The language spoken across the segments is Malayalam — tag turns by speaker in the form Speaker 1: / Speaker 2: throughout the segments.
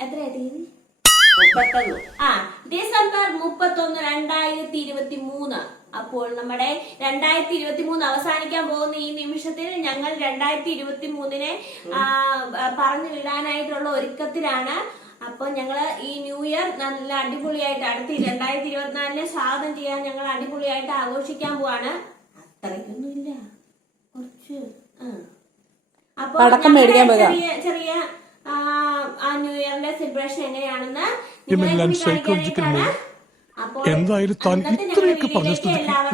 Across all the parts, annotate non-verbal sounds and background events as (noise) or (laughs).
Speaker 1: എത്രയാ തീയതി
Speaker 2: മുപ്പത്തൊന്ന്.
Speaker 1: ആ ഡിസംബർ മുപ്പത്തൊന്ന് രണ്ടായിരത്തി ഇരുപത്തി മൂന്ന് അപ്പോൾ നമ്മുടെ രണ്ടായിരത്തി ഇരുപത്തി മൂന്ന് അവസാനിക്കാൻ പോകുന്ന ഈ നിമിഷത്തിൽ ഞങ്ങൾ രണ്ടായിരത്തി ഇരുപത്തി മൂന്നിനെ പറഞ്ഞു വിടാനായിട്ടുള്ള ഒരുക്കത്തിലാണ്. അപ്പൊ ഞങ്ങൾ ഈ ന്യൂ ഇയർ നല്ല അടിപൊളിയായിട്ട് അടുത്ത് രണ്ടായിരത്തി ഇരുപത്തിനാലിനെ സ്വാഗതം ചെയ്യാൻ ഞങ്ങൾ അടിപൊളിയായിട്ട് ആഘോഷിക്കാൻ പോവാണ്. അത്രയ്ക്കൊന്നുമില്ല കുറച്ച്. ആ. അപ്പൊ
Speaker 3: പടക്കം മേടിക്കാൻ പോയതാ.
Speaker 1: ചെറിയ ചെറിയ ആ, ന്യൂ ഇയറിന്റെ സെലിബ്രേഷൻ എങ്ങനെയാണെന്ന്
Speaker 4: എന്തായാലും താൻ ഇത്രയൊക്കെ പറഞ്ഞ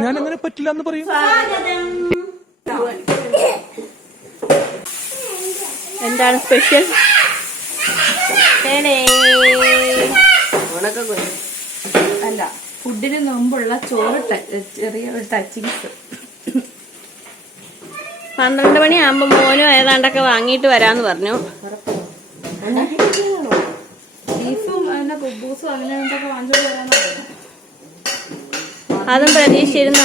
Speaker 4: ഞാൻ അങ്ങനെ പറ്റില്ല എന്ന് പറയും.
Speaker 3: എന്താണ് സ്പെഷ്യൽ അല്ല ഫുഡിന് മുമ്പുള്ള ചോറ് ചെറിയ ഒരു ടച്ചിങ്സ്
Speaker 5: പന്ത്രണ്ട് മണിയാകുമ്പോ മോനും ഏതാണ്ടൊക്കെ വാങ്ങിയിട്ട് വരാന്ന് പറഞ്ഞു.
Speaker 3: ബീഫും പിന്നെ കുബൂസും അങ്ങനെ എന്തൊക്കെ വാങ്ങിച്ചോണ്ട്
Speaker 5: അതും പ്രതീക്ഷിച്ചിരുന്ന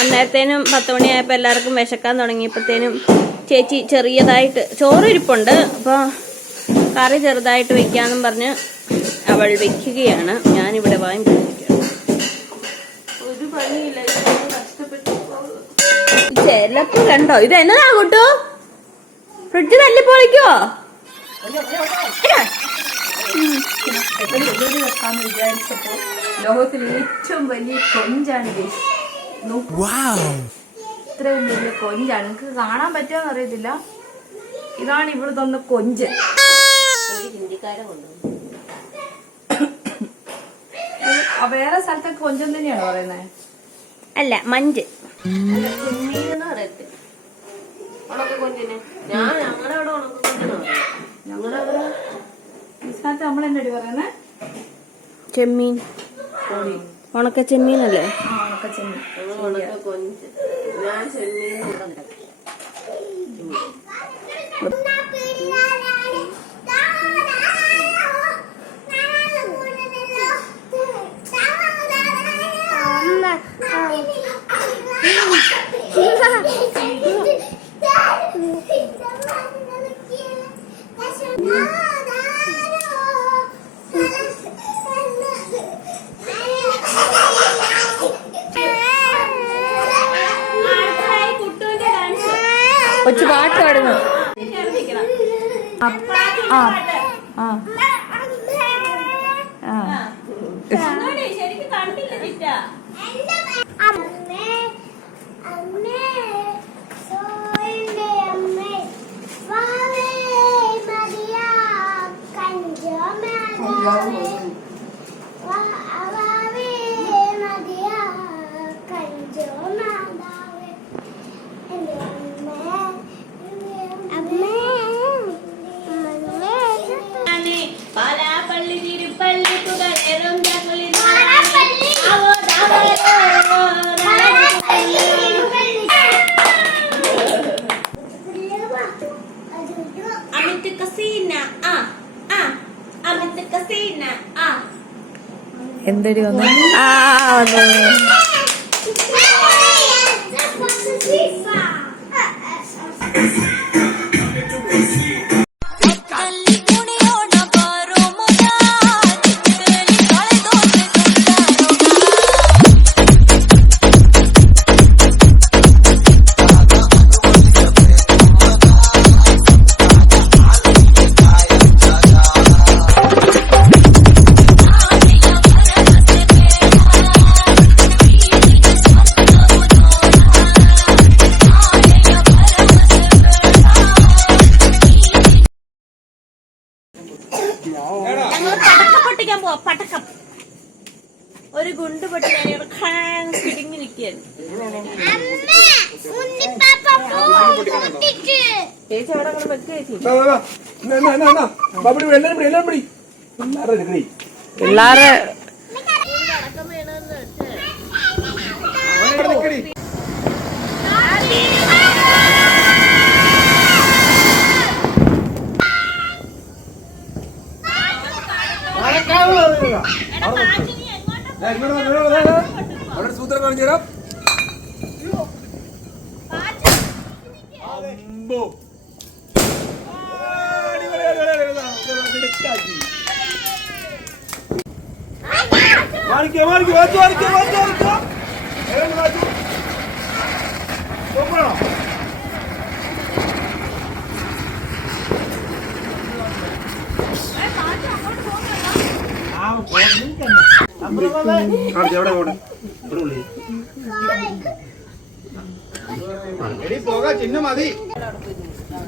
Speaker 5: അന്നേരത്തേനും പത്ത് മണിയായപ്പോ എല്ലാവർക്കും വിശക്കാൻ തുടങ്ങിയപ്പോഴത്തേനും ചേച്ചി ചെറിയതായിട്ട് ചോറ് ഇരിപ്പുണ്ട് അപ്പോൾ കറി ചെറുതായിട്ട് വെക്കാന്നും പറഞ്ഞ് അവൾ വെക്കുകയാണ്. ഞാനിവിടെ
Speaker 3: കഷ്ടപ്പെട്ടു
Speaker 5: ചിലപ്പോ കണ്ടോ? ഇത് എന്നതാ കൂട്ടു? ഫ്രിഡ്ജ് തല്ലിപ്പൊളിക്കോ?
Speaker 3: ഇതൊരു വെക്കാന്ന് വിചാരിച്ചപ്പോ ലോകത്തിലെ ഏറ്റവും വലിയ കൊഞ്ചാണ്. ഇത്രയും വലിയ കൊഞ്ചാണ്. നിങ്ങക്ക് കാണാൻ പറ്റുമോന്ന് അറിയത്തില്ല. ഇതാണ് ഇവിടെ തന്ന കൊഞ്ച്.
Speaker 2: ഒരു ഹിന്ദിക്കാരെ കൊണ്ടുവന്നു
Speaker 3: വേറെ സ്ഥലത്തൊക്കെ കൊഞ്ചം തന്നെയാണോ പറയുന്നത്
Speaker 5: അല്ല മഞ്ച്.
Speaker 2: ചെമ്മീനെന്ന് പറയത്തില്ല. ഉണക്ക കൊഞ്ചിനെ ഞാൻ ഞങ്ങളുടെ ഇവിടെ ഉണക്ക കൊഞ്ചെന്ന് പറയും
Speaker 3: എന്നടി പറയുന്നത്
Speaker 5: ചെമ്മീൻ. ഉണക്ക ചെമ്മീനല്ലേ
Speaker 3: ആ ഉണക്ക ചെമ്മീൻ
Speaker 2: ഞാൻ ചെമ്മീൻ
Speaker 3: കൊച്ചു പാട്ട് പാടുന്നു. ആ ആ ആ. എന്തടി വന്നു? ആ വന്നു.
Speaker 1: പടക്കം പൊട്ടിക്കാൻ പോവാ പടക്കം. ഒരു ഗുണ്ട് പിടിങ്ങി നിൽക്കുകയാണ്.
Speaker 3: ചേച്ചി അവിടെ അങ്ങോട്ട് വെക്ക് ചേച്ചി. പിള്ളാരെ
Speaker 6: അവിടെ സൂത്രം കാണിച്ചു തരാം. അമ്പോ. മാറിക്കോ മാറിക്കോ വാച്ചു മാറിക്കോ വാച്ചു ഏതാണ് വാച്ചു സൂപ്പറാണോ ഇവിടെ ഉള്ളി എടി പോകാ ചിഹ്നം മതി.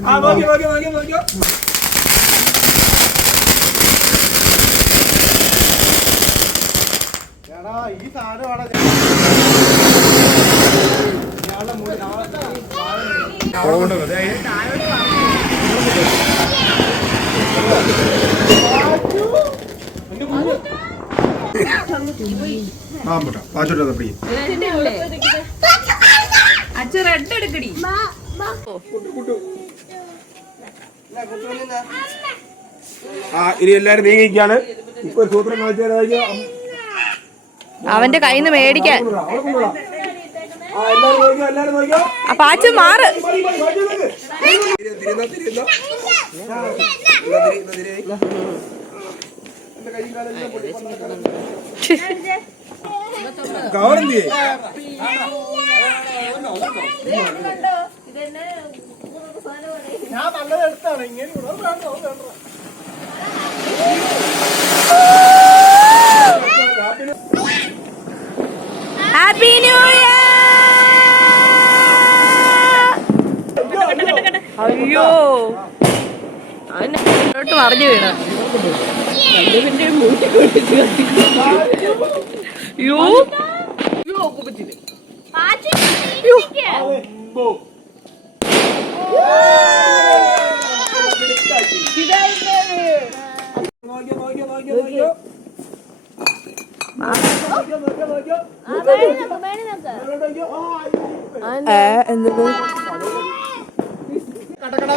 Speaker 6: ആ നോക്കി നോക്കി നോക്കി നോക്കിയോ എടാ ഈ സാധനമാണ് ആ പാച്ചോട്ട്
Speaker 5: അച്ഛൻ റെഡ് എടുക്കടി.
Speaker 6: ആ ഇനി എല്ലാരും നീങ്ങിക്കാണ് ഇപ്പൊ സൂത്രം കാണിച്ചു
Speaker 3: അവന്റെ കയ്യിൽ നിന്ന് മേടിക്കാൻ. അപ്പൊ അച്ഛൻ മാറ്.
Speaker 6: കവറെന്തിയെ ഞാൻ നല്ലത് എടുത്താണ്. ഇങ്ങനെ.
Speaker 3: ഹാപ്പി ന്യൂ ഇയർ അയ്യോ അവനോട്ട് മറിഞ്ഞു വീണ പിന്നെ
Speaker 6: നോക്കിയോ, നോക്കിയോ, നോക്കിയോ. മേലോട്ട് നോക്കിയോ. ആ,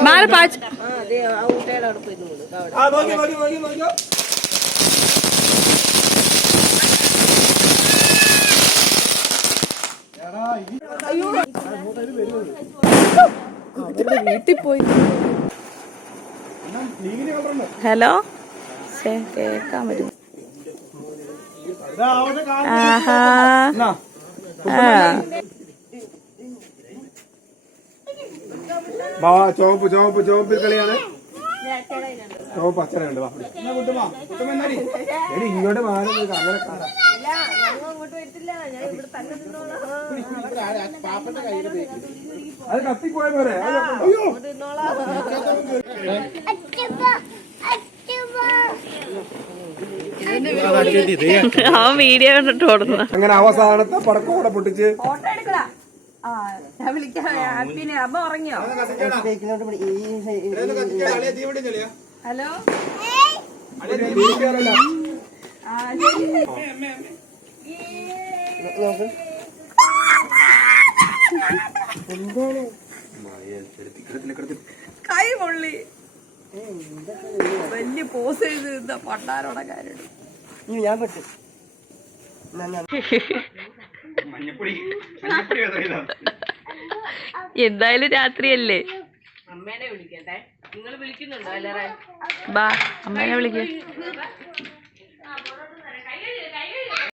Speaker 3: മാറി പാച്ച്
Speaker 7: ആ അതെ ആ കുട്ടിയുടെ അവിടെ പോയി നോക്ക്. അവിടെ
Speaker 6: ആ, നോക്കിയോ, നോക്കിയോ, നോക്കിയോ, നോക്കിയോ. ലീഗിന് പോയി
Speaker 3: ഹലോ കേക്കാൻ പറ്റും.
Speaker 6: ചോപ്പ് ചോപ്പ്.
Speaker 3: ആഹാ
Speaker 6: ചുവപ്പ് ചുവപ്പ് ചുവപ്പിൽ കളിയാണ്. കുട്ടുമ്മ എന്നാടി? എടി ഇങ്ങോട്ട് മാറി അങ്ങനെ. അത് കത്തിപ്പോയ പോരെ അത് അയ്യോ.
Speaker 3: അവൻ വീഡിയോ കണ്ടിട്ട് ഓടുന്ന
Speaker 6: അങ്ങനെ അവസാനത്തെ പടക്കം കൂടെ പൊട്ടിച്ച്
Speaker 5: ആ ഞാൻ വിളിക്കാം. ഹാപ്പിനെ അമ്മ ഉറങ്ങിയോ? ഹലോ? കൈ പൊള്ളി. വലിയ പോസ് ചെയ്ത് നിന്ന പണ്ടാരോടെ കാര്യം. (laughs)
Speaker 3: എന്തായാലും രാത്രിയല്ലേ?
Speaker 7: അമ്മേനെ വിളിക്കട്ടെ. നിങ്ങൾ വിളിക്കുന്നുണ്ടോ അല്ലേ
Speaker 3: ബാ അമ്മേനെ വിളിക്ക്.